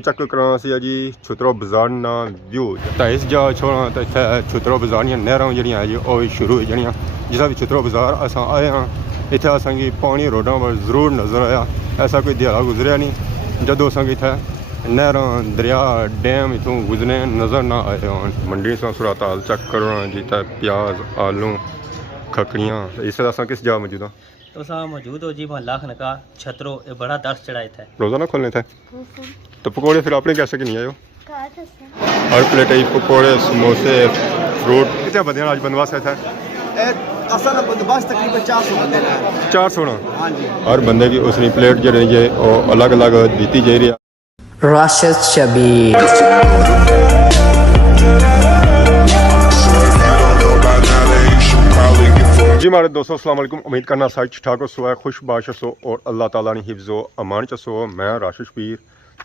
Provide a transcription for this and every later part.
Check कराना सी जी छत्रोह बाजार ना व्यू तो इस जगह छोड़ा तो इतना छत्रोह बाजार नहर जी वो भी शुरू हो जानिया जिस भी छत्रोह बाजार अस आए हाँ इतना असेंगी पानी रोडों पर जरूर नज़र आया ऐसा कोई दिहाड़ा गुजरिया नहीं जदों असेंगी इतना नहर दरिया डैम इतों गुजरने नज़र ना आए हो। मंडी से सूरत हाल चेक करो जी तो प्याज आलू खकड़ियाँ इस तरह किस जगह मौजूद हाँ तो साहब मौजूद हो जी लाख का छतरो ये बड़ा दर्श चढ़ाए थे रोज़ाना खोलने थे तो पकौड़े फिर आपने कैसे कि नहीं आए हो हर प्लेट पकौड़े समोसे फ्रूट कितने बंदे आज बंदोबस्त था तकरीबन 400 बंदे 400 हाँ जी हर बंदे की उसकी प्लेट जो है वो अलग अलग दी जा रही है। Rashid Shabir जी हमारे दोस्तों अस्सलाम वालेकुम उम्मीद करना सारी ठाक हो सो है खुश बाश सो और अल्लाह ताला ने हिफ्ज़ो अमान चसो। मैं राशिद शबीर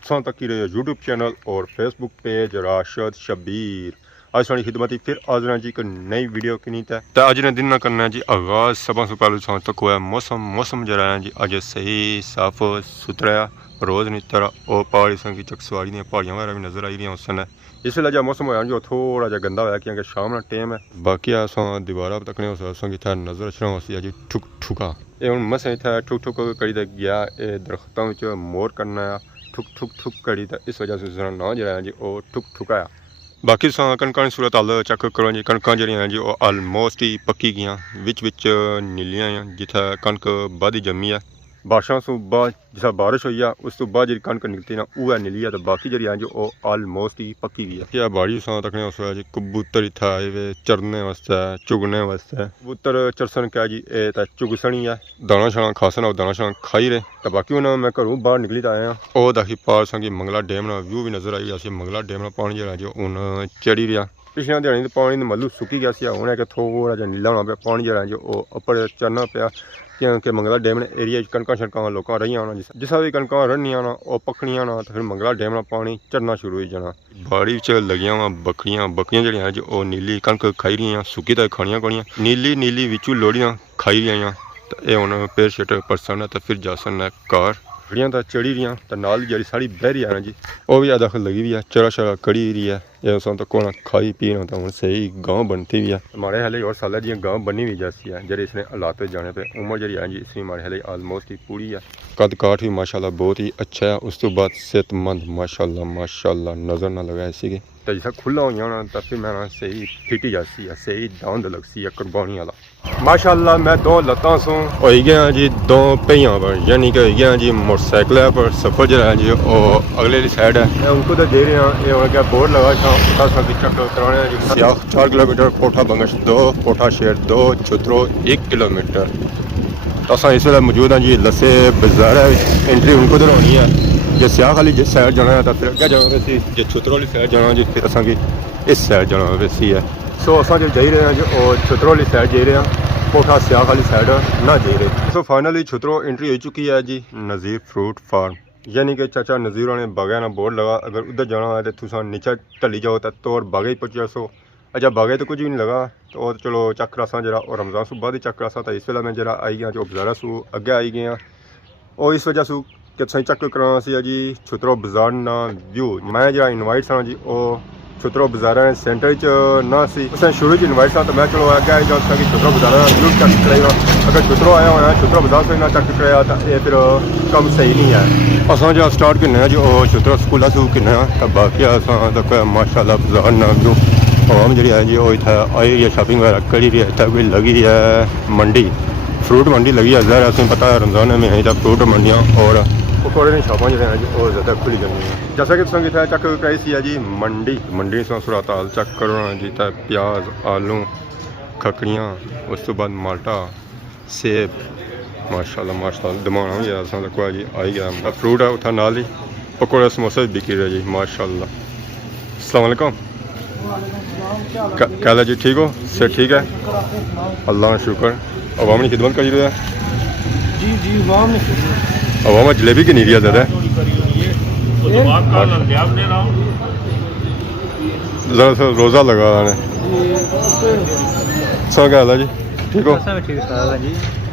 तुम तक रहे यूट्यूब चैनल और फेसबुक पेज राशिद शबीर आज सारी खिदमत फिर हाजिर जी एक नई वीडियो की नीत है तो अज ने दिन ना करना जी आगाज़ सब से पहले सांस तक हुआ मौसम जरा है जी अज सही साफ सुथरा रोज़ नहीं तरह और पहाड़ी संगी चकसवारी दी पहाड़ियाँ वगैरह भी नज़र आई रही उस समय इस वे जो मौसम होया जो थोड़ा जहा गंदा होया क्योंकि शाम का टाइम है बाकी अस दीवार तकने इतना नज़र अचना जी ठुक ठुका ये हूँ मसा इतना ठुक ठुक कड़ी तो गया ये दरख्तों मोर करना आ ठुक ठुक ठुक कड़ी तो इस वजह से उसका ना जरा जी वो ठुक ठुकाया। बाकी कणक की सूरत हाल चेक करो जी कणक जी वो आलमोस्ट ही पक्की गई विच नीलियाँ जिथे कणक बधी जमी है बारिशों तो बाद जिस बारिश हुई है उस तो बाद जी कणक निकलती ना वो है नीली है तो बाकी जी जो वो आलमोस्ट ही पक्की गई है क्या बाड़ी तकने उस जी कबूतर इतना आए हुए चरने वास्ते चुगने वास्ते कबूतर चरसन क्या जी ये तो चुगसनी है दाना शाना खासन और दाना शाना खाई रहे तो बाकी हूँ मैं घरों बाहर निकली तो आया वो देखी पार संगी मंगला डैम ना व्यू भी नज़र आई असी मंगला डैम ना पानी जरा जो हूँ चढ़ी रहा पिछले दिहाड़ी तो पानी मल्लू सुकी गया हूँ कि थोड़ा जहा नीला होना पाया पानी जरा जो उपर चढ़ना पाया क्योंकि मंगला डैम एरिया कणक शणक लोग रही आना जिस भी कणक रनिया ना वो पकनिया ना तो फिर मंगला डैम ना पानी चढ़ना शुरू हो जाना बाड़ी च लगिया वा बकरियां जड़ियाँ जो नीली कणक खाई रही सुकी तो खानिया कोनिया नीली विचू लोड़ियाँ खाई रही तो ये हूँ पेड़ शेट परसन तो फिर जासन कार खड़ियाँ तो चढ़ी रही तो नाल जी साड़ी बह रही है ना जी वो भी अदखल लगी हुई है चरा शरा कड़ी रही है ये उस तो कोना खाई पी ना तो हूँ सही गाँव बनती भी है हमारे हाले और साल जी गाँव बनी हुई जैसी है जरे इसने हालात जाने पे उम्र जी है जी इसमें हमारे हाले आलमोस्ट ही पूरी है कद काठ भी माशाल्लाह बहुत ही अच्छा है उस तो बाद सेहतमंद माशाल्लाह नज़र ना लगा इसी की तो जैसा खुला हो जाना तो फिर मैं सही फिटी जैसी है सही दांद लगसी है कुर्बानी वाला माशाल्लाह मैं दो लत्ता सो हो गया जी दो पहिया पर यानी कि हो गया जी मोटरसाइकिल पर सफर जो है जी और अगले साइड है उनको तो दे रहे हैं ये क्या बोर्ड लगा चक्कर कराने जी सियाख 4 किलोमीटर कोठा बंगश 2 कोठा शेर 2 छतरों 1 किलोमीटर तो अस इस वे मौजूद हाँ जी लस्से बाजार एंट्री उनको उधर होनी है जो सियाख वाली जिस साइड जाना है तो फिर अगर जाना वैसी जो छतरों वाली साइड जाना जी फिर असा इस साइड जाना वैसी है सो अस जो जा रहे हैं जो और छतरों वाली साइड जा रहे हैं कोठा सियाख वाली साइड ना जा रहे सो फाइनली छतरों एंट्री हो चुकी है जी नज़ीर फ्रूट फार्म यानी कि चाचा नज़ीर ने बागा ना बोर्ड लगा अगर उधर जाना है तो तुम नीचे ढली जाओ तो और बागे ही पहुँचा सो अच्छा बागे तो कुछ भी नहीं लगा तो चलो चक करासा जरा और रमज़ान सू बाद ही चक करासा तो इस वे मैं जरा आई गया जो बाजारा सू अगे आई गया और इस वजह सू कि तुम चक कराना सी जी छतरोह बाजार ना व्यू मैं जरा इनवाइट सा जी और छतरोह बाजार सेंटर ना सी उस शुरू इनवाइट सा तो मैं चलो अगे आई जाऊँ कि छतरोह बाजार व्यू चक कराएगा अगर छतरों आया हुआ है छतरोह बाजार से ना चक कराया तो ये फिर कम सही नहीं है अस जो स्टार्ट किन्ने जो छतरों स्कूल सू किन्ने तो बाकी अस माशाल्लाह बाजार ना व्यू आवाम जी है जी वो इतना आई रही है शॉपिंग वगैरह करी रही है इतना कोई लगी है मंडी फ्रूट मंडी लगी है ज़रा असं पता है रमज़ान में है फ्रूट मंडियाँ और पकौड़े की शॉपां जो है जी और ज़्यादा खुली जाती हैं जैसा कि तुम इतना चक कराई सी है जी मंडी से सूरत हाल चेक करो जी तो प्याज आलू खकड़ियाँ उस तो बाद माल्टा सेब माशाल्लाह दमाना भी है जी आई गया फ्रूट है उतना नाल ही पकौड़े समोसे भी बिकी रहे जी माशाल्लाह। अस्सलाम वालेकुम क्या जी ठीक हो से ठीक है अल्लाह का शुक्र अवाम ने खिदमत करी रहा है जी अवाम जलेबी की नहीं रही ज़्यादा ज़रा सा रोज़ा लगा रहा है सब क्या हाल है जी ठीक हो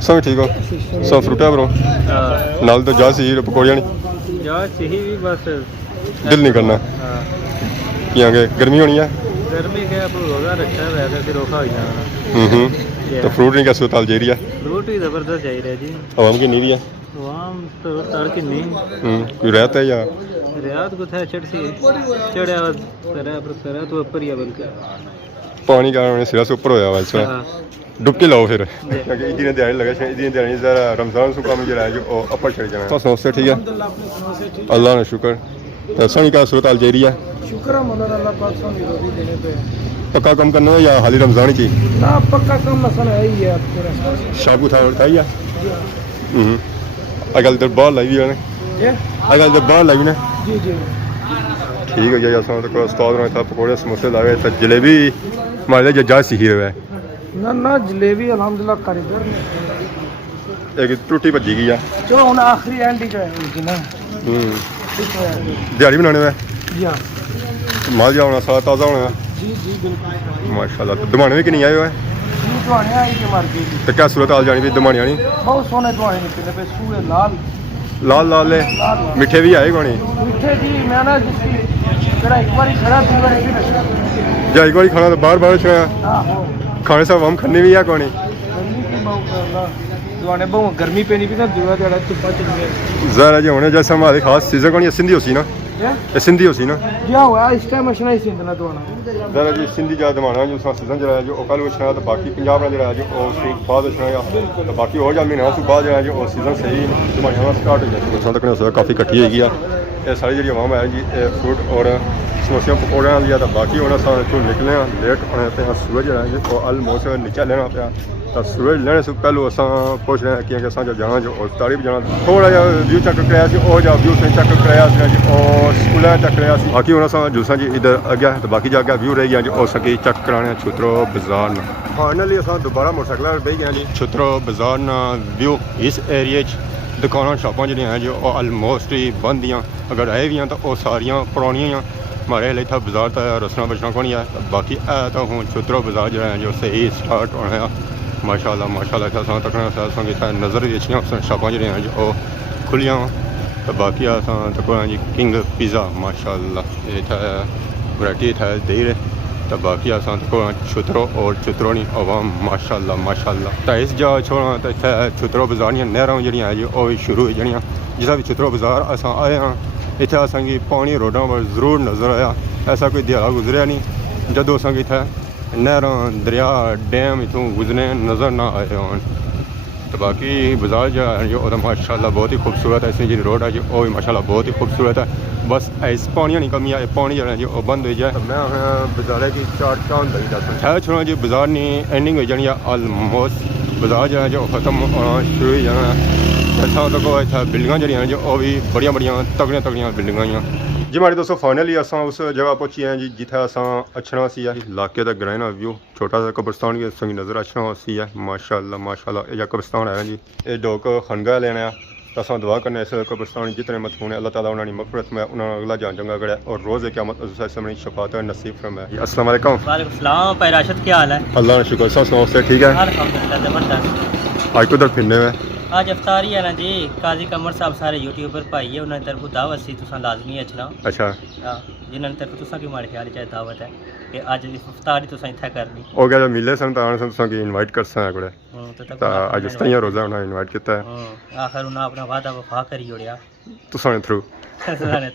सब ठीक हो सब फ्रूटा बरो नाल तो जा सी पकौड़ियाँ नहीं बस दिल नहीं करना हाँ कि आगे गर्मी होनी है। गर्मी के अब रोज़ा रखा है तो फिर औखा हो जाना। तो फ्रूट नहीं कैसे अल्जीरिया फ्रूट ही ज़बरदस्त चाहिए जी। आवाम की नहीं है आम तो तड़के नहीं कोई रहता है या रियात को था चढ़ सी चढ़िया करा तो ऊपर ही है बल्कि पानी का सिरा से ऊपर होया हुआ इस हाँ डुबकी लाओ फिर क्योंकि इतनी दिहाड़ी लगे इतनी दिहाड़ी जरा रमजान से काम जो है जो ऊपर चढ़ जाना तो समझते ठीक है अल्लाह ने शुक्र तो सनी का सूरत अल्जीरिया शुक्र है मौलाना अल्लाह पाक सोनी रोटी देने पे। पक्का कम करना है या हाली रमजान की ना पक्का कम मसला है ही है पूरा शाबू था बताइए अगल तो बाहर लगी है अगल तो बाहर लगी ना जी जी ठीक है जी असां तो उस्ताद ने था पकोड़े समोसे लाए तो जलेबी हमारे लिए जज सीखी रहे ना ना जलेबी अल्हम्दुलिल्लाह कारीगर एक टूटी भजी गई है जो हुन आखिरी एंड का है ना दिहाड़ी बनाने में जी हां माल होना सारा ताज़ा होना जी जी बिल्कुल माशाल्लाह तो दमाने में कि नहीं आए हुए जी दुआने आई के मार्केट तो क्या सूरत हाल जानी भी दमानिया नहीं बहुत सोने दुआने निकले पे सूए लाल लाल लाल है मिठे भी आए कोनी मीठे जी मैं ना जिसकी जरा एक बार खड़ा दूं बार भी नशा या एक बार खाना तो बार बार छड़ा हां हो खाने सब हम खाने भी है कोनी गर्मी की बहुत अल्लाह दुआने बहुत गर्मी पेनी भी ना दुआ जड़ा चुप्पा चल गया जरा जो होने जैसे हमारे खास सीजन कोनी सिंधी होसी ना ये सिंधी होसी ना क्या हुआ इस टाइम मशना ही सिंधना दुआना जरा जी सिंधी जा दमाना जो सीजन जरा जो कल वछना तो बाकी पंजाब में जरा जो और बाद वछना या तो बाकी और जा महीना से बाद जरा जो सीजन सही दमाना स्टार्ट हो जाए तो तक काफ़ी इकट्ठी होगी ये सारी जी आवाम है जी फ्रूट और समोसियां पकौड़े लिया तो बाकी होना सारे निकले लेट होने पे सूरज है जी और ऑलमोस्ट नीचे लेना पाया तो सूरज लेने से पहले असा पूछ रहे हैं कि असां जो जाना जो और तारीफ जाना थोड़ा जा व्यू चेक कराया और जा व्यू से चेक कराया जी और स्कूल चेक कराया बाकी होना सा जूसा जी इधर अगे तो बाकी जाके व्यू रह गया जी और सकी चेक कराने छुत्रो बाजार ना फाइनली असां दोबारा मोटरसाइकिल बह गए जी छुत्रो बाजार ना व्यू इस एरिए दुकाना शॉपां जो हैं जो ऑलमोस्ट ही बंद दियाँ अगर है भी हैं तो वह सारिया पुरानियां हमारे लिए इतना बाजार तो रसना बचना को नहीं है बाकी है तो हूँ छुत्रो बाजार जो है जो सही स्टार्ट होना माशाल्लाह माशाल्लाह असां तक नज़र भी अच्छी शॉपां जो हैं जो खुलियां तो बाकी असां तक जी किंग पिज़्ज़ा माशाल्लाह इतना वैरायटी इतना दे रहे तो बाकी असां तक छुत्रो और छुत्रोनी आवाम माशाल्लाह माशाल्लाह तो इस जगह छोड़ा तो इतना छुत्रो बाजार नहरां जड़ियां है जो शुरू जड़ियां जिस भी छुत्रो बाजार असां आए हाँ इतना असांगी पानी रोडों पर जरूर नज़र आया ऐसा कोई दिहाड़ा गुजरिया नहीं जदों असांगी इतना नहरां दरिया डैम इतों गुजरने नज़र ना आए होन तो बाकी बाजार जो है जो माशाल्लाह बहुत ही खूबसूरत है इसमें जी रोड है जो वो भी माशाल्लाह बहुत ही खूबसूरत है बस इस पानी नहीं कमी है पानी जो है जो बंद हो जाए तो मैं बाजार की चार चांद है छोड़ा जी बाजार नहीं एंडिंग हो जानी है ऑलमोस्ट बाजार जो है जो ख़त्म होना शुरू हो जाना ऐसा तो इतना बिल्डिंग जी जो वो भी बड़िया बड़िया तगड़िया बिल्डिंग जी हमारे दोस्तों फाइनली असां उस जगह पहुंची हैं जी जिथे असां अछना सी इलाके का ग्रहण व्यू छोटा सा कब्रस्तान की संगी नज़र अछना सी है माशाल्लाह माशाल्लाह ये कब्रस्तान है जी ये डोक खनगा लेना तो असां दुआ करने इस कब्रस्तान जितने मतफून है अल्लाह ताला उन्होंने मगफरत में उन्होंने अगला जान चंगा करे और रोज़ क़यामत सामने शफात नसीब फरमाए। अस्सलाम वालेकुम। वालेकुम सलाम भाई राशिद क्या हाल है? अल्लाह का शुक्र सब समझते ठीक है अल्हम्दुलिल्लाह जबरदस्त। आज कुछ फिरने में आज अफ्तारी है ना जी काजी कमर साहब सारे यूट्यूबर भाई है उन्होंने तरफ दावत सी तुसा लाजमी अचना अच्छा जिन्होंने तरफ तुसा की माड़े ख्याल चाहे दावत है कि आज अफ्तारी तुसा इत्थे करनी हो गया मिले सन तान सन तुसा की इनवाइट कर सा कोड़े तो आज उस ताईं रोज़ा उन्हें इनवाइट किया है आखिर उन्हें अपना वादा वफा करी ओड़िया तुसा थ्रू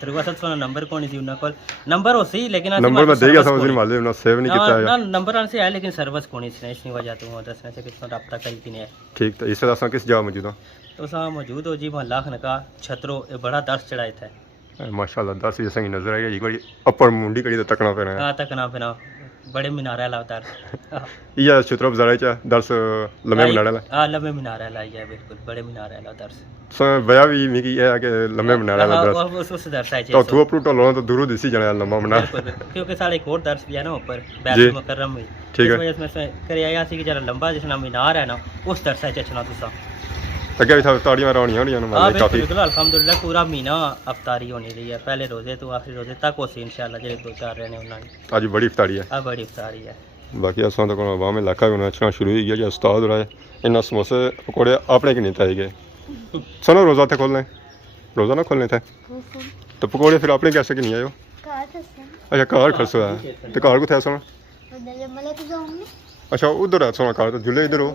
थ्रू असल सुना नंबर कोनी सी उन्हें कोल नंबर हो सी लेकिन नंबर मैं देगा समझ नहीं मालूम ना सेव नहीं किया ना नंबर से है लेकिन सर्विस कोनी सी इसकी वजह तो दसने से कितना रब्ता करी कि नहीं है ठीक तो इससे असा किस जगह मौजूद हो तो सा मौजूद हो जी मोहल्ला खनका छतरो ये बड़ा दर्श चढ़ाए थे माशाल्लाह दर्श जैसा नजर आई एक बार अपर मुंडी करी तो तकना पे हां तकना पे बड़े मीनार है दर्श ये छतरो बाजार च दर्श लंबे मीनार है हां लंबे मीनार है ये बिल्कुल बड़े मीनार है दर्श सो वया भी मिगी है कि लंबे मीनार है दर्श उस दर्श है तो थू अपरू टोलो तो दूर दिसी जाना लंबा मीनार क्योंकि सारे एक और दर्श भी है ना ऊपर बैतुल मुकर्रम में ठीक है इसमें से करे आया सी कि जरा लंबा जिसना मीनार है ना उस दर्श है चचना तुसा अगे भी ताड़ियां रोनियां होनियां मतलब काफी बिल्कुल अल्हम्दुलिल्लाह पूरा महीना अफ्तारी होनी रही है पहले रोजे तो आखिरी रोजे तक होसी इंशाल्लाह जे 2-4 रहने उन्होंने आज बड़ी इफ्तारी है अब बड़ी इफ्तारी है बाकी असां तो कोन आवाम इलाका भी अच्छा शुरू हो गया जो उस्ताद रहा है इन्ना समोसे पकौड़े आपने कि नहीं ताई गए सुनो रोज़ा थे खोलने रोज़ा ना खोलने थे तो पकौड़े फिर अपने कैसे कि नहीं आए हो अच्छा घर खरसो है तो घर कुत्थै सोना अच्छा उधर है सोना घर तो जुले इधर हो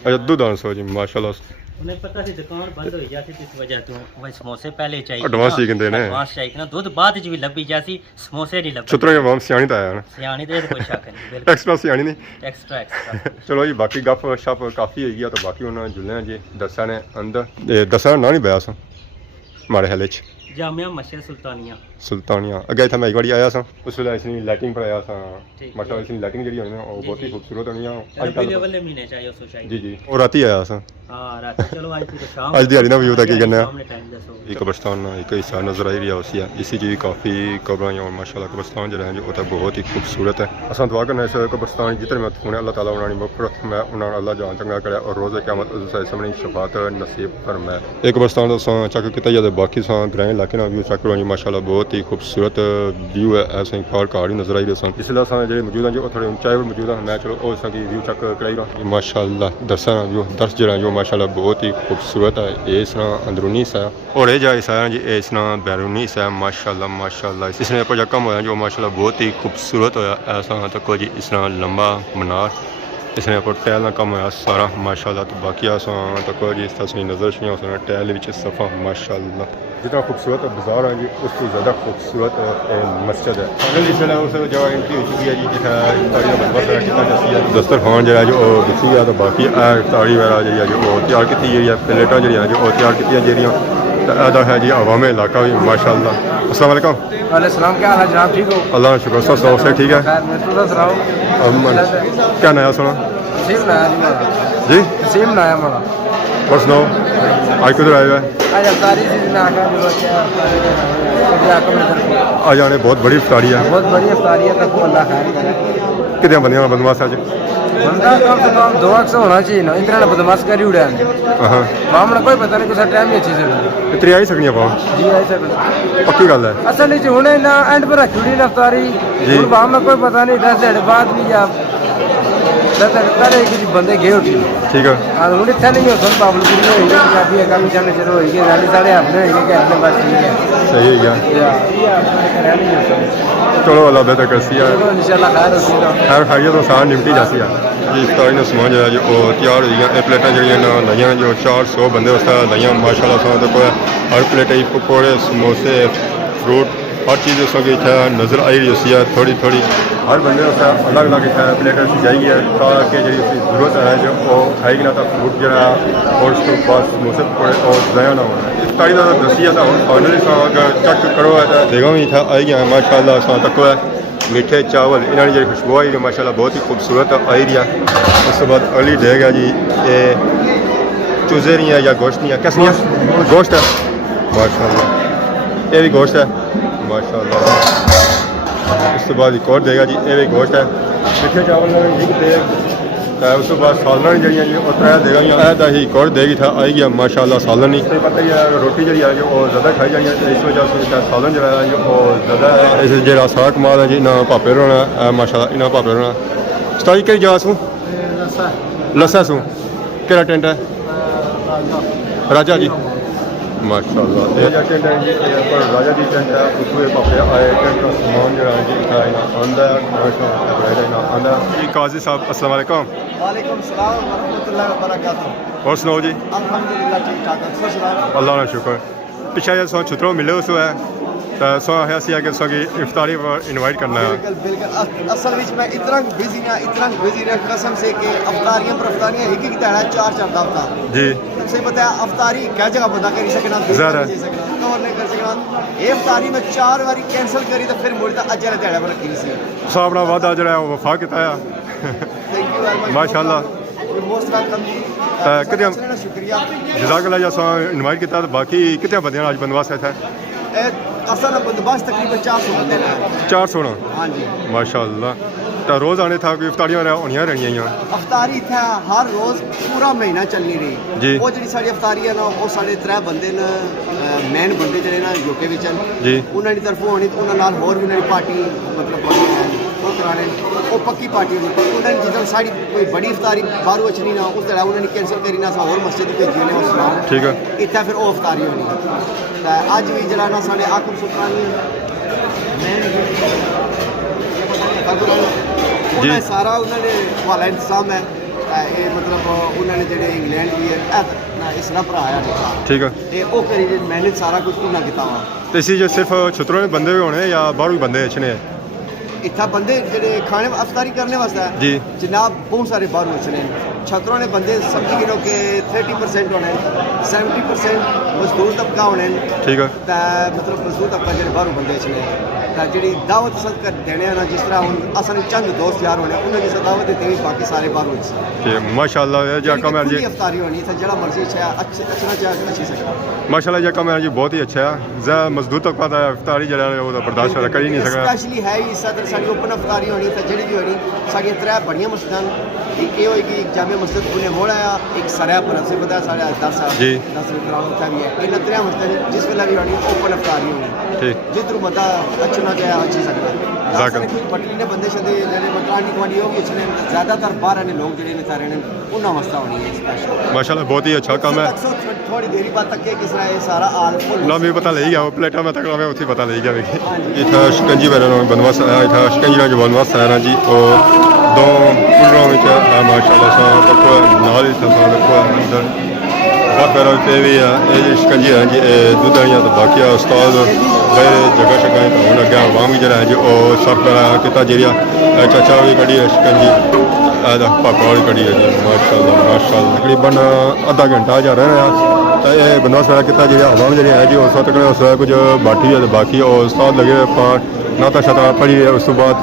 अच्छा दुधान सो जी माशाल्लाह उन्हें पता सी दुकान बंद हो जाती इस वजह तो वही समोसे पहले चाहिए एडवांस ही कहते ने एडवांस चाहिए ना दूध बाद च भी लब्भी जासी समोसे नहीं लब्भी छुतरों वाम सियाणी तो आया ना सियानी तो कोई शक नहीं बिल्कुल एक्स्ट्रा सियाणी नहीं एक्स्ट्रा चलो जी बाकी गप शप काफ़ी हो गया तो बाकी उन्होंने जुले जी दसा ने अंदर दसा ना नहीं बया सा मारे हाले च जामिया मस्जिद सुल्तानिया सुल्तानिया अगे इतना मैं एक बार आया सा उस वेले इसने लाइटिंग पर आया सा माशाल्लाह इसकी लाइटिंग जी होनी वो बहुत ही खूबसूरत होनी है वाले महीने चाहिए उसको चाहिए जी जी और राती आया सा हां रात चलो आज फिर शाम आज दिहाड़ी ना व्यू था की करना सामने टाइम दसो एक कब्रस्तान एक हिस्सा नजर आई रहा उसी इसी जी काफ़ी कब्रें और माशाल्लाह कब्रस्तान जो है जो वो बहुत ही खूबसूरत है असा दुआ करना इस कब्रस्तान जितने मैं होने अल्लाह ताला उन्होंने मगफरत मैं उन्होंने अल्लाह जान चंगा करे और रोज़ क़यामत सामने शफात नसीब फरमाए एक कब्रस्तान का चेक किया बाकी ग्रां इलाके ना व्यू चेक करो जी माशाल्लाह बहुत ही खूबसूरत व्यू है ऐसे पहाड़ ही नजर आई रहे सन इसलिए जो मौजूद हैं जो थोड़े ऊंचाई पर मौजूद है मैं चलो उस व्यू चेक कराई रहा माशाल्लाह दर्शा व्यू दर्श जो है जो माशाल्लाह बहुत ही खूबसूरत है ये इस अंदरूनी सा और ये जाए सा जी इस बैरूनी सा माशाल्लाह माशाल्लाह इसने पर कम होया जो माशाल्लाह बहुत ही खूबसूरत होया ऐसा तक जी इस लंबा मीनार इसने पर टैल ना कम होया सारा माशाल्लाह तो बाकी ऐसा तक जी इस तस्वीर नजर शिया उस टैल सफ़ा माशाल्लाह जितना खूबसूरत बाजार है जी उससे ज़्यादा खूबसूरत मस्जिद है फाइनली चला उस जगह एंट्री हो चुकी है जी जितना बंदोबस्त है कितना जैसी है दस्तरखान जो है जो बिछी है तो बाकी ताड़ी वगैरह जी है जो तैयार की जी है प्लेटा जी है जो तैयार की जी तो है जी अवाम इलाका भी माशाल्लाह अस्सलाम वालेकुम वालेकुम क्या हाल है जनाब ठीक हो अल्लाह का शुक्र सब से ठीक है क्या नया सुना जी सेम नया हमारा और सुनाओ आज किधर आए हुए आज आने बहुत बड़ी इफ्तारी है बहुत बड़ी इफ्तारी है तक अल्लाह खैर करे कितने बंदे बदमाश आज बंदा कम से कम 200 होना चाहिए ना इतना बदमाश कर ही उड़ा हाँ मामला कोई पता नहीं कुछ टाइम ही अच्छी से इतनी आई सकनी पाओ जी आई सकती पक्की गल है असल में हुणे ना एंड पर छुड़ी ना इफ्तारी जी मामला कोई पता नहीं 10 दिन बाद भी या पहले कि बंदे गए उठी ठीक है हूँ इतना नहीं हो सन पब्लिक होगी पंजाबी कम चलने शुरू होगी साढ़े अपने होगी अपने बस ठीक है सही है चलो अल्लाह बेहतर करसी है इंशाल्लाह खैर खाइए तो सारा निपटी जाती है जी इफ्तारी ने समान जो है जो तैयार हुई है प्लेटें जड़ियाँ लाइया जो 400 बंदे उस लाइया माशाल्लाह सो तो हर प्लेट पकौड़े समोसे फ्रूट हर चीज़ उसकी इतना नज़र आई रही उसी है थोड़ी थोड़ी हर बंदे उस अलग अलग इतना प्लेट सजाई है ताकि जी जरूरत है जो वो खाएगी ना तो फ्रूट जो है और उसके बाद समोसे पकौड़े और ज़ाया ना होना इफ्तारी का दसी है तो हम फाइनली चेक करो देखो भी इतना आई गया माशाल्लाह सो तक मीठे चावल इन्होंने जी खुशबू आई माशाल्लाह बहुत ही खूबसूरत आई रही है उस बाद अगली डेग है जी ये चूजेरियाँ या गोश्तियाँ कैसी हैं गोश्त है माशाल्लाह ये भी गोश्त है माशाल्लाह उस बाद एक और देगा जी ये भी गोश्त है मीठे चावल एक देग उस बाद सालन जी त्रै देगा ही एक और देगी था आई गया माशाल्लाह सालन ही पता ही है रोटी जी है जो ज़्यादा खाई जानी है इस वजह से सालन जो है जो ज़्यादा है इस जो सारा कमाल है जी इन्हें भापे रोना माशाल्लाह इन्हें भापे रोना स्टाई कई जा सूँ लस्सा सूँ केड़ा टेंट है राजा जी माशाल्लाह राजा टेंट है जी पर राजा जी टेंट है उसमें भापे आए टेंट का सामान जो है जी आंदा आंदा जी काजी साहब अस्सलाम वालेकुम वालेकुम सलाम व रहमतुल्लाहि व बरकातहू और सुनाओ जी अल्हम्दुलिल्लाह ठीक ठाक अल्लाह का शुक्र पिछले सो छुतरों मिले उस तो सो है कि सो की इफ्तारी पर इनवाइट करना है बिल्कुल बिल्कुल असल में मैं इतना बिजी रहा कसम से कि अफ्तारियां एक एक दाड़ा चार चलता होता जी तुमसे पता है अफ्तारी क्या जगह बंदा करी सकना ज़्यादा कवर नहीं कर सकना ये अफ्तारी में 4 बारी कैंसिल करी तो फिर मुड़ता अज वाले दाड़ा पर रखी सी सो अपना वादा जो है वो वफा किया थैंक यू वेरी मच माशाल्लाह मोस्ट वेलकम जी कितने शुक्रिया जज़ाकल्लाह जैसा इनवाइट किया तो बाकी कितने बंदे आज बंदोबस्त है असल बंदोबस्त तकरीबन 400 बंदे हैं 400 हाँ जी माशाल्लाह तो रोज़ आने था कोई इफ्तारियां होनियां रहनियां अफ्तारी इतना हर रोज़ पूरा महीना चलनी रही जी वो जी साड़ी अफ्तारी है ना वो साढ़े 3 बंदे न मैन बंदे जड़े ना यूके विच जी उन्होंने तरफों आनी तो उन्होंने होर भी उन्होंने पार्टी मतलब वो कराने वो पक्की पार्टी होनी उन्होंने जिद्दां साड़ी कोई बड़ी इफ्तारी बाहरों अचनी ना उस तरह उन्होंने कैंसिल करी ना होर मस्जिद भेजी उन्हें उस नाल ठीक है इत्थै फिर वो इफ्तारी होनी तो अज भी जरा ना साढ़े आकुर सुल्तानी जी सारा उन्होंने वाला इंतजाम है ये मतलब उन्होंने जेह्ड़े इंग्लैंड भी है इसरा भरा है ठीक है ते ओह करी मैंने सारा कुछ उन्हें कीता वा तो इसी जो सिर्फ छुतरों में बंदे भी होने या बाहरों भी बंदे अचने इतना बंदे जेह्ड़े खाने अफ्तारी करने वास्ते जी जनाब बहुत सारे बाहरों अचने छतरों ने बंदे समझी गिनो कि 30% होने 70% मजदूर तबका होने ठीक है मतलब मजदूर तबका जेह्ड़े बाहरों बंदे अचने जी दावत अस देने ना जिस तरह हम असन चंद दोस्त यार होने उन्हें जिस दावत देते हुए बाकी सारे बाहरों ठीक माशाल्लाह जी कम है जी अफ्तारी होनी था जरा मर्जी अच्छा अच्छी सकता माशाल्लाह जी कम है जी बहुत ही अच्छा है ज़्यादा मजदूर तक पता है अफ्तारी जरा वो बर्दाश्त कर ही नहीं सकता स्पेशली है ही इस तरह साड़ी ओपन अफ्तारी होनी तो जेह्ड़ी भी होनी साढ़ियां त्रै बड़ियां मस्जिदां एक ये होएगी एक जामे मस्जिद पुणे मोड़ आया एक सरया पर से पता साढ़े 10 जी 10 ग्राउंड उत्थै भी है इन्हां त्रै मस्जिदां जिस वेले भी होनी ओपन अफ्तारी होनी ठीक जिद्धरों बंदा अच्छना जाए अच्छी सकता कुछ पटली ने बंदे शंदे जेह्ड़े मतलब आंडी गुआंढी हो गए अच्छे ज़्यादातर बाहर आने लोग जेह्ड़े ने सारे ने उन्हां वास्ते होनी है स्पेशल माशाल्लाह बहुत ही अच्छा काम है थोड़ी देरी बाद तक किस तरह ये सारा आल ना भी पता लग गया वो प्लेटा में तक मैं उसी पता लग गया इतना शिकंजी मेरा बनवास आया इतना शिकंजी जो बनवास आया ना जी और दो कुलरों में माशाल्लाह सा देखो नाल ही था देखो अंदर बहुत बड़ा पे भी है ये शिकंजी है जी दूध वालियां तो बाकी उस्ताद मेरे जगह शगह तो हूँ अगर आवाम भी जरा है जी और सब किता जेरिया चाचा भी कड़ी है शिकंजी पापा भी कड़ी है जी माशाल्लाह माशाल्लाह तकरीबन आधा घंटा जा रहा है तो ये बनवास वाला किता जी आवाम जी है जी उस वक्त उस कुछ बाटी है बाकी और उस्ताद लगे पाठ नाता शता पढ़ी है उस तो बाद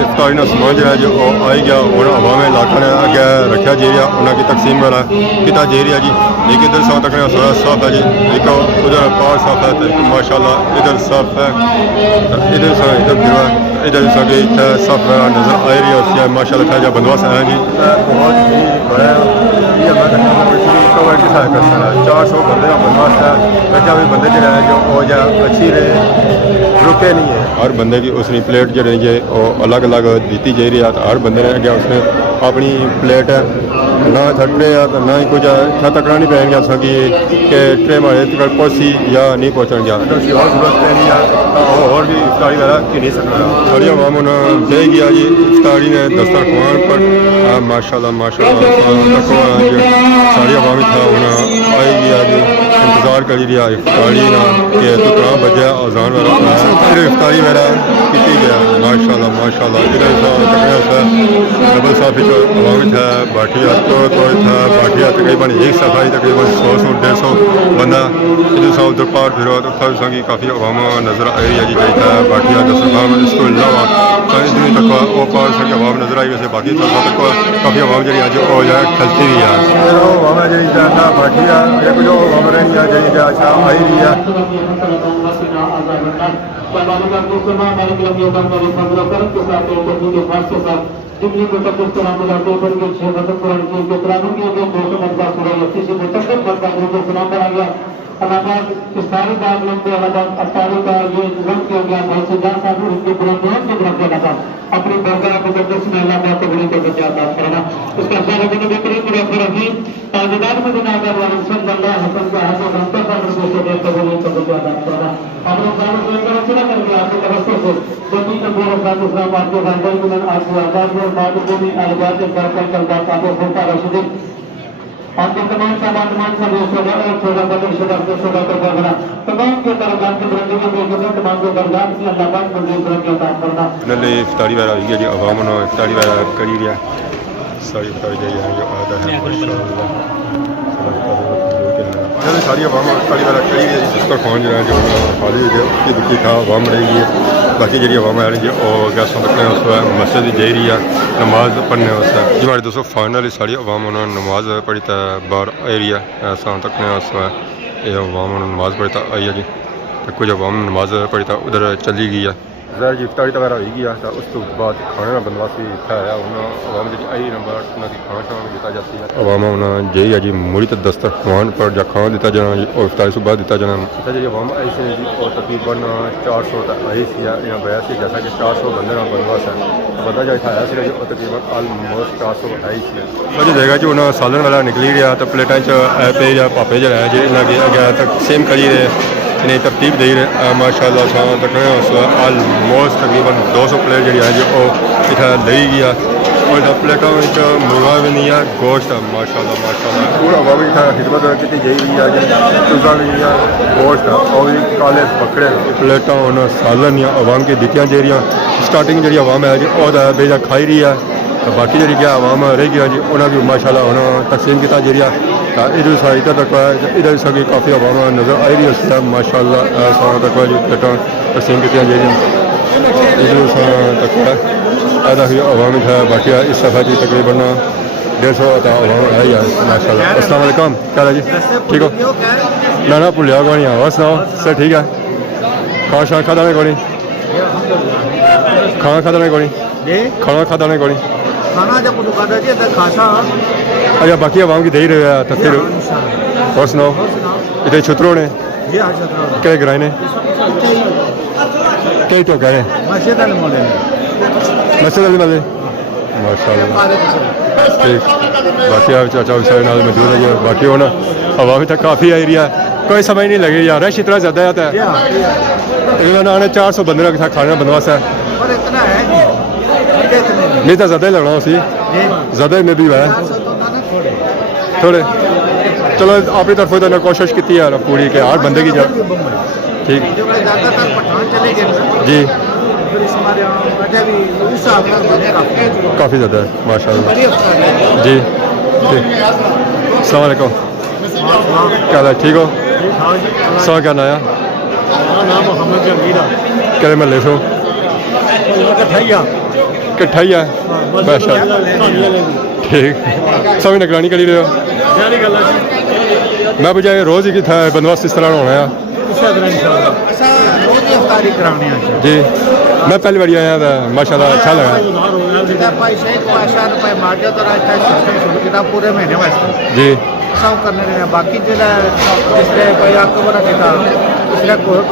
इफ्तारी का समान जो है जो आई गया और अवाम इलाका ने अगे रखा जेरिया उन्होंने तकसीम वाला किता जेरिया जी एक इधर साफ तक सारा साफ है जी एक उधर पार साफ है तो माशाल्लाह इधर साफ है इधर सा इधर गिरा इधर सा कि साफ नजर आ रही है माशाल्लाह था जो बंदोबस्त है जी बहुत ही बड़ा 400 बंदे का बंदोबस्त है बच्चा भी बंदे जो है जो अच्छी रहे रुके नहीं है हर बंदे की उसने प्लेट जो रही है वो अलग अलग दी जा रही है हर बंदे ने क्या उसने अपनी प्लेट है ना थकड़े तो ना ही कुछ इतना तकड़ा नहीं पैन गया कि ट्रे मारे तक पहुंची या नहीं पहुंचन गया और जरूरत पैनी है और भी इफ्तारी वाला कि नहीं सकता सारी आवाम दे गया जी इफ्तारी ने दस्तरखान पर माशाल्लाह माशाल्लाह सारी आवाम था आई गया जी इंतजार कर रहा इफ्तारी ना कि तो बजे अजान वाला फिर इफ्तारी वाला की गया माशाल्लाह माशाल्लाह इधर डबल साफी जो आवाम था बाटिया तो था बाटिया तकरीबन एक सफाई तकरीबन 100-150 बंदा इधर सा उधर पार फिर संगी काफ़ी आवाम नजर आ रही है जी था बाटिया दस्तरखान इसको अलावा इधर तक वो पार संग आवाम नजर आई वैसे बाकी तक काफ़ी आवाम जी अज खलती हुई है बाटिया जो आवाम रही है जी अच्छा आई रही है जिंदगी को तक इस तरह मिलाते बन के 6 खत्म कुरान की जो कुरानों की जो 200 मरतबा सूरह यासीन से मुतक़द्दम मरतबा को सुना पड़ा गया अल्लाह इस सारी बात लंबे अल्लाह अफ्तारी का ये इंतजाम किया गया भाई सुल्तान साहब उनके प्रोग्राम के तरफ लगा था अपनी बरकरार मुकद्दस में अल्लाह बात बड़ी को बचाता फरमा उसका सारा दिन बेहतरीन पूरा पूरा की ताजदार में दिन आकर वाला सल्लल्लाहु अलैहि वसल्लम का हाथ में घंटा पर रुपए से देख कर बोले तो बहुत अच्छा हम लोग सारे को एक चला करके आपके तरफ से जब भी पूरा साथ इस्लाम आपके घंटे में आपको आजाद और मालूम नहीं आजाद के साथ कल बात आपको होता रशीद आपके तमाम सामान का छोटा बदल छोटा कर बना तमाम के दरगाह के बंदगी में तमाम के दरगाह से अल्लाह पाक मंजूर करके अता करना नले इफ्तारी वाला होगी जी अवाम ने इफ्तारी वाला करी दिया सारी इफ्तारी जाइए जो आदा है माशाल्लाह चलो सारी अवाम इफ्तारी वाला करी है जिसका खान जो है जो खाली है उसकी दुखी खा अवाम रही है बाकी जी अवाम आ रही है और गैसों तक उस मस्जिद जा रही है नमाज पढ़ने वास्ते जी हमारे दोस्तों फाइनली सारी अवाम उन्होंने नमाज पढ़ी था बाहर एरिया ऐसा तक उस अवाम नमाज पढ़ी था आई है जी तो कुछ अवाम नमाज पढ़ी था उधर चली गई है ज़ाहिर जी इफ्तारी वगैरह होगी है उस तो बाद खाने का बंदोबस्त इतना है अवाम जी आई नंबर उन्होंने खाना शाना दिता जाती है अवाम उन्होंने जी है जी मुड़ी तो दस्तरखान पर जा खाना दिता जाना जी और इफ्तारी से बाद दिता जाना जी अवाम आई सी जी और तकरीबन 400 तक आई सी यहाँ बया सी जैसा कि 400 बंदे का बंदोबस्त है बंदा जो आया सी जी और तकरीबन आलमोस्ट 400 आई सी वजह देगा जी उन्होंने सालन वाला निकली रहा तो प्लेटा पे या पापे जो है जी इन्हें अगर तक सेम करी रहे इन्हें तरतीब दे रहे माशाल्लाह शाम तक आलमोस्ट तकरीबन 200 प्लेट जी है जी इतना दही गया और इतना प्लेटों मुर्गा भी नहीं है गोश्त है माशाल्लाह पूरा अवाम इतना खिदमत की जाई रही है जी तुजा भी है गोश्त है और भी काले पकड़े प्लेटा उन्होंने सालन या अवाम की दिखियाँ जा रही स्टार्टिंग जी अवाम है जी और बेजा खाई रही है तो बाकी जी क्या अवाम रह गया जी उन्हें भी माशाल्लाह उन्होंने तकसीम किया जरिया इधर सा इधर तक इधर सभी काफ़ी अवाम नज़र आई रही है माशाल्लाह सारा तक जी प्लेटा तकसीम की जरिया इधर सा तक आधा ही अवाम है बाकी इस सफ़ा जी तकरीबन 150 अवाम है यार माशाल्लाह अस्सलाम वालेकुम क्या है जी ठीक हो ना भुलिया को नहीं और सुनाओ सर ठीक है खाना शाना खाता नहीं कोनी खाना खाता नहीं कोनी खाना खाता नहीं कोनी खाना जब कुछ खाता जी तो खासा अच्छा बाकी अवाम की दे ही रहे तो फिर और सुनाओ इतने छुतरों ने क्या गिराए ने कई तो कह रहे मस्जिद मस्जिद अली वाले माशाल्लाह ठीक बाकी आप चाचा सारे नाल मौजूद है बाकी हो ना अवाम तक काफ़ी आई रही है कोई समझ नहीं लगी यार रश इतना ज़्यादा आता है इन्होंने 400 बंदे का खाने का बंदोबस्त है नहीं तो ज़्यादा ही लगना उसी ज़्यादा ही में भी है थोड़े चलो अपनी तरफ तो कोशिश की है पूरी के 8 बंदे की ठीक जी काफ़ी ज़्यादा है माशाल्लाह जी ठीक अस्सलाम वालेकुम क्या है ठीक हो सौ क्या नाया क्या महल्ले सो कट्ठाइया माशाल्लाह ठीक सब निगरानी करी रहे हो मैं बजाय रोज़ ही था बंदोबस्त इस तरह होना है जी मैं पहली बार आया था माशाल्लाह अच्छा लगा पूरे महीने वास्ते जी सब करने बाकी कोई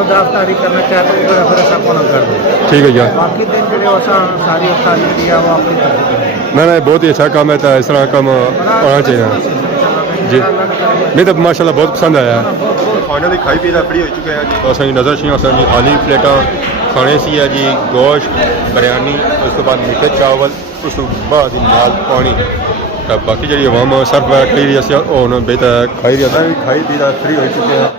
गिरफ्तारी करना चाहते हो फिर ऐसा कौन कर दो ठीक है यार बाकी दिन जो सारी अफ्तारी दिया वो अपनी तरफ नहीं बहुत ही अच्छा काम है तो इस तरह काम होना चाहिए जी नहीं तो माशाल्लाह बहुत पसंद आया फाइनली खाई पी फ्री हो चुके हैं जी असां नज़र शी असां खाली प्लेटा खाने सी है जी गोश्त बिरयानी उस बाद मीठे चावल उस बाद नाल पानी बाकी जी अवाम सर्फ वगैरह करी रही है बेहतर खाई रही है खाई पी फ्री हो चुके हैं